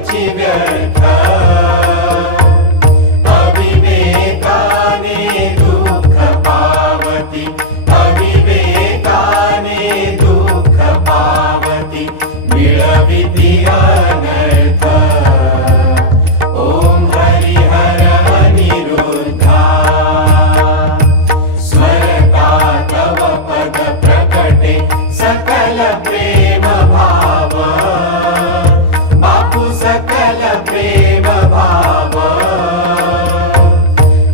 वची व्यर्थ अविवेकाने दुःख पावती अविवेकाने दुःख पावती मिळविती अनर्थ ओम हरिहर अनिरुद्धा स्मरता तव पद प्रकटे सकल प्रेम भाव बापू सकल प्रेम भाव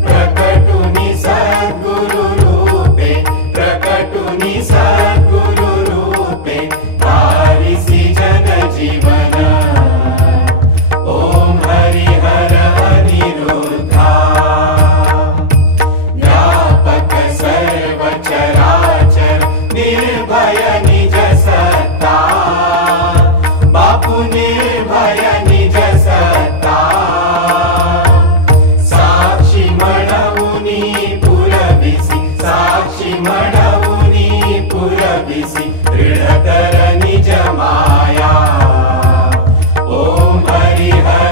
प्रकटुनि सद्गुरु रूपे प्रकटुनि सद्गुरु रूपे तारिसि जन जीवन ओम हरिहर अनिरुद्धा व्यापक सर्व चराचर निर्भय निज सत्ता बापू निर्भय निज सत्ता साक्षी म्हणूनी पुरविसी साक्षी म्हणूनी पुरविसी दृढतर निज माया ओम हरिहर